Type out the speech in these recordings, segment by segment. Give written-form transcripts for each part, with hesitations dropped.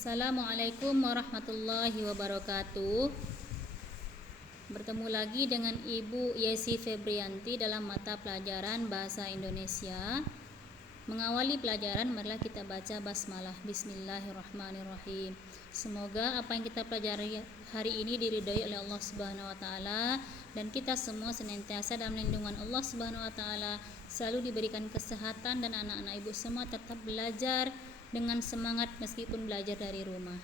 Assalamualaikum warahmatullahi wabarakatuh. Bertemu lagi dengan Ibu Yesi Febrianti dalam mata pelajaran Bahasa Indonesia. Mengawali pelajaran, marilah kita baca basmalah. Bismillahirrahmanirrahim. Semoga apa yang kita pelajari hari ini diridhai oleh Allah Subhanahu wa taala dan kita semua senantiasa dalam lindungan Allah Subhanahu wa taala, selalu diberikan kesehatan dan anak-anak Ibu semua tetap belajar dengan semangat meskipun belajar dari rumah.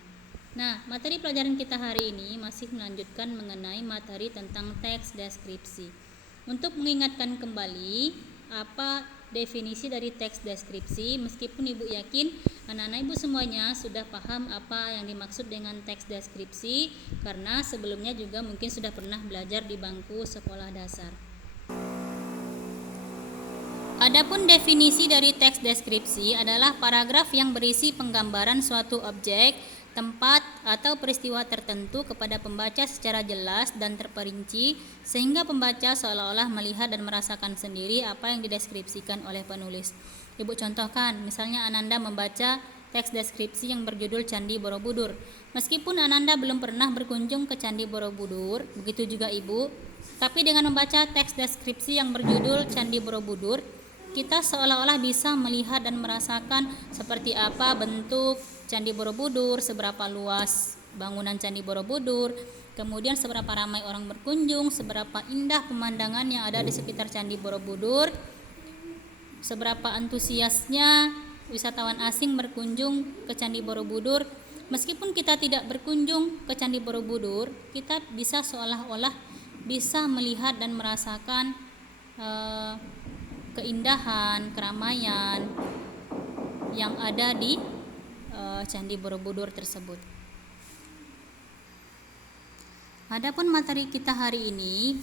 Nah, materi pelajaran kita hari ini masih melanjutkan mengenai materi tentang teks deskripsi. Untuk mengingatkan kembali apa definisi dari teks deskripsi, meskipun Ibu yakin anak-anak Ibu semuanya sudah paham apa yang dimaksud dengan teks deskripsi, karena sebelumnya juga mungkin sudah pernah belajar di bangku sekolah dasar. Adapun definisi dari teks deskripsi adalah paragraf yang berisi penggambaran suatu objek, tempat, atau peristiwa tertentu kepada pembaca secara jelas dan terperinci sehingga pembaca seolah-olah melihat dan merasakan sendiri apa yang dideskripsikan oleh penulis. Ibu contohkan, misalnya Ananda membaca teks deskripsi yang berjudul Candi Borobudur. Meskipun Ananda belum pernah berkunjung ke Candi Borobudur, begitu juga Ibu, tapi dengan membaca teks deskripsi yang berjudul Candi Borobudur, kita seolah-olah bisa melihat dan merasakan seperti apa bentuk Candi Borobudur, seberapa luas bangunan Candi Borobudur, kemudian seberapa ramai orang berkunjung, seberapa indah pemandangan yang ada di sekitar Candi Borobudur, seberapa antusiasnya wisatawan asing berkunjung ke Candi Borobudur. Meskipun kita tidak berkunjung ke Candi Borobudur, kita bisa seolah-olah bisa melihat dan merasakan keindahan, keramaian yang ada di Candi Borobudur tersebut. Adapun materi kita hari ini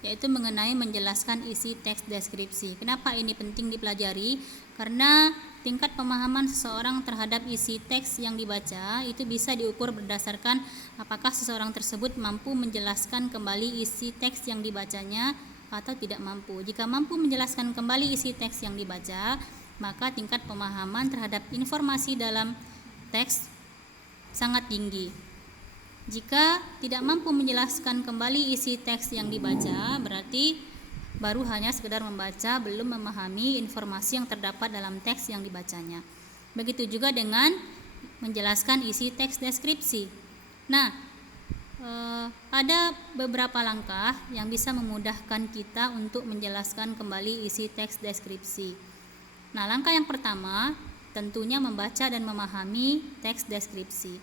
yaitu mengenai menjelaskan isi teks deskripsi. Kenapa ini penting dipelajari? Karena tingkat pemahaman seseorang terhadap isi teks yang dibaca itu bisa diukur berdasarkan apakah seseorang tersebut mampu menjelaskan kembali isi teks yang dibacanya atau tidak mampu. Jika mampu menjelaskan kembali isi teks yang dibaca, maka tingkat pemahaman terhadap informasi dalam teks sangat tinggi. Jika tidak mampu menjelaskan kembali isi teks yang dibaca, berarti baru hanya sekedar membaca, belum memahami informasi yang terdapat dalam teks yang dibacanya. Begitu juga dengan menjelaskan isi teks deskripsi. Nah, ada beberapa langkah yang bisa memudahkan kita untuk menjelaskan kembali isi teks deskripsi. Nah, langkah yang pertama tentunya membaca dan memahami teks deskripsi.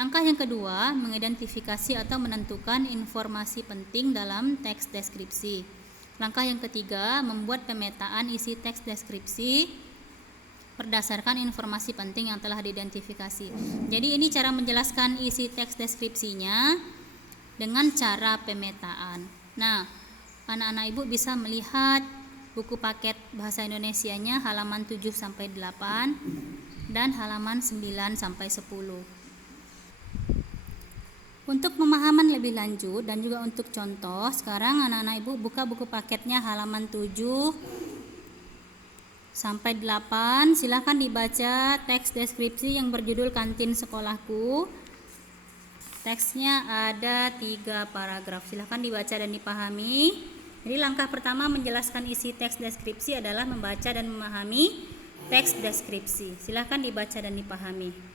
Langkah yang kedua, mengidentifikasi atau menentukan informasi penting dalam teks deskripsi. Langkah yang ketiga, membuat pemetaan isi teks deskripsi berdasarkan informasi penting yang telah diidentifikasi. Jadi ini cara menjelaskan isi teks deskripsinya dengan cara pemetaan. Nah, anak-anak Ibu bisa melihat buku paket bahasa Indonesianya halaman 7 sampai 8 dan halaman 9 sampai 10. Untuk pemahaman lebih lanjut dan juga untuk contoh, sekarang anak-anak Ibu buka buku paketnya halaman 7 sampai 8. Silakan dibaca teks deskripsi yang berjudul Kantin Sekolahku. Teksnya ada 3 paragraf. Silakan dibaca dan dipahami. Jadi langkah pertama menjelaskan isi teks deskripsi adalah membaca dan memahami teks deskripsi. Silakan dibaca dan dipahami.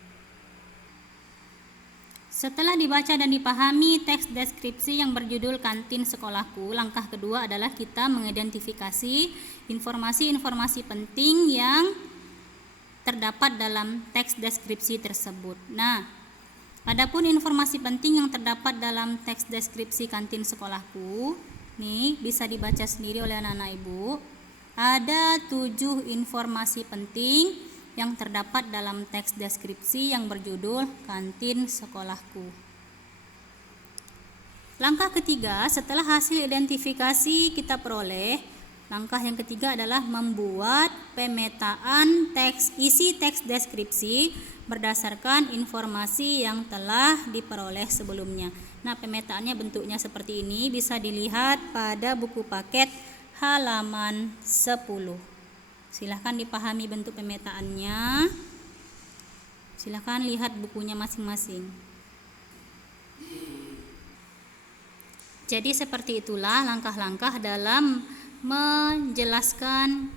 Setelah dibaca dan dipahami teks deskripsi yang berjudul Kantin Sekolahku, langkah kedua adalah kita mengidentifikasi informasi-informasi penting yang terdapat dalam teks deskripsi tersebut. Nah, adapun informasi penting yang terdapat dalam teks deskripsi Kantin Sekolahku, nih bisa dibaca sendiri oleh anak-anak Ibu. Ada 7 informasi penting yang terdapat dalam teks deskripsi yang berjudul Kantin Sekolahku. Langkah ketiga, setelah hasil identifikasi kita peroleh, langkah yang ketiga adalah membuat pemetaan isi teks deskripsi berdasarkan informasi yang telah diperoleh sebelumnya. Nah, pemetaannya bentuknya seperti ini, bisa dilihat pada buku paket halaman 10. Silahkan dipahami bentuk pemetaannya. Silakan lihat bukunya masing-masing. Jadi seperti itulah langkah-langkah dalam menjelaskan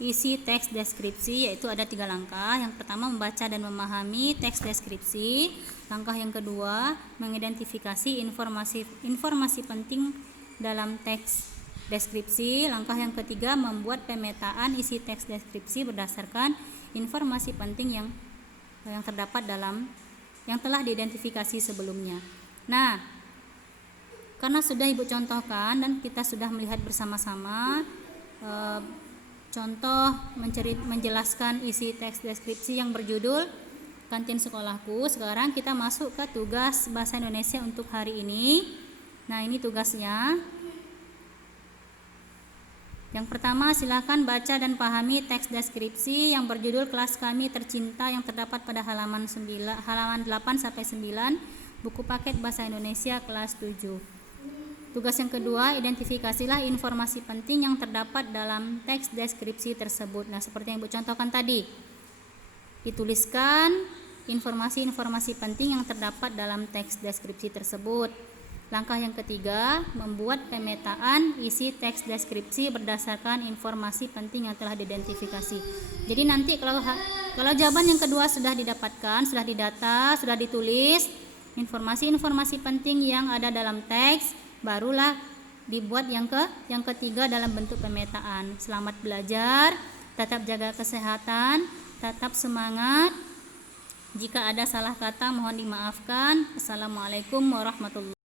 isi teks deskripsi, yaitu ada 3 langkah. Yang pertama, membaca dan memahami teks deskripsi. Langkah yang kedua, mengidentifikasi informasi penting dalam teks deskripsi. Langkah yang ketiga, membuat pemetaan isi teks deskripsi berdasarkan informasi penting yang terdapat yang telah diidentifikasi sebelumnya. Nah, karena sudah Ibu contohkan dan kita sudah melihat bersama-sama contoh menjelaskan isi teks deskripsi yang berjudul Kantin Sekolahku. Sekarang kita masuk ke tugas Bahasa Indonesia untuk hari ini. Nah, ini tugasnya. Yang pertama, silakan baca dan pahami teks deskripsi yang berjudul Kelas Kami Tercinta yang terdapat pada halaman 8-9 buku paket Bahasa Indonesia kelas 7. Tugas yang kedua, identifikasilah informasi penting yang terdapat dalam teks deskripsi tersebut. Nah, seperti yang Ibu contohkan tadi, dituliskan informasi-informasi penting yang terdapat dalam teks deskripsi tersebut. Langkah yang ketiga, membuat pemetaan isi teks deskripsi berdasarkan informasi penting yang telah diidentifikasi. Jadi nanti kalau jawaban yang kedua sudah didapatkan, sudah didata, sudah ditulis informasi-informasi penting yang ada dalam teks, barulah dibuat yang ketiga dalam bentuk pemetaan. Selamat belajar, tetap jaga kesehatan, tetap semangat. Jika ada salah kata mohon dimaafkan. Assalamualaikum warahmatullahi wabarakatuh.